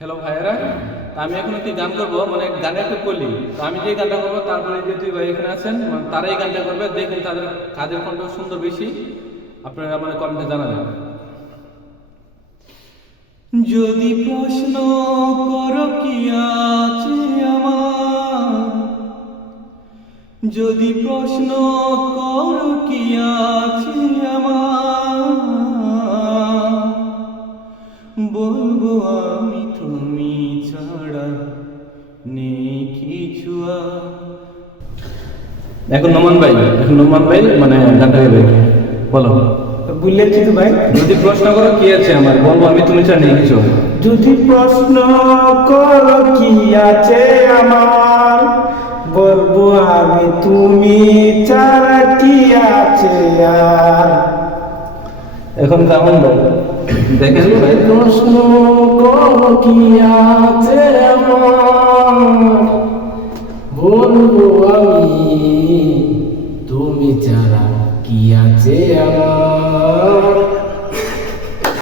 Hello ভাইয়েরা, তা আমি এখন একটি গান করবো, মানে গানের একটা কলি। তো আমি যে গানটা করবো তারপরে যে দুই ভাই এখানে আছেন, মানে তারাই গানটা করবে। দেখেন তাদের কাদের কণ্ঠ সুন্দর বেশি, আপনারা মানে কমেন্টে জানাবেন। যদি প্রশ্ন করো কি আছে আমার, যদি প্রশ্ন করো কি আছে আমার, বলবো আমি তুমি ছাড়া নেই কিছু আর। এখন নোমান ভাই মানে গানটা গাইবে, বলো। বললেন কিন্তু ভাই, যদি প্রশ্ন করো কি আছে আমার, বলবো আমি তুমি ছাড়া নেই কিছু। যদি প্রশ্ন করো কি আছে আমার, বলবো আমি তুমি ছাড়া কি আছে আর। এখন কেমন ভাই দেখেন ভাই, প্রশ্ন করো কি আছে আমার, বলবো আমি তুমি ছাড়া কি আছে আমার।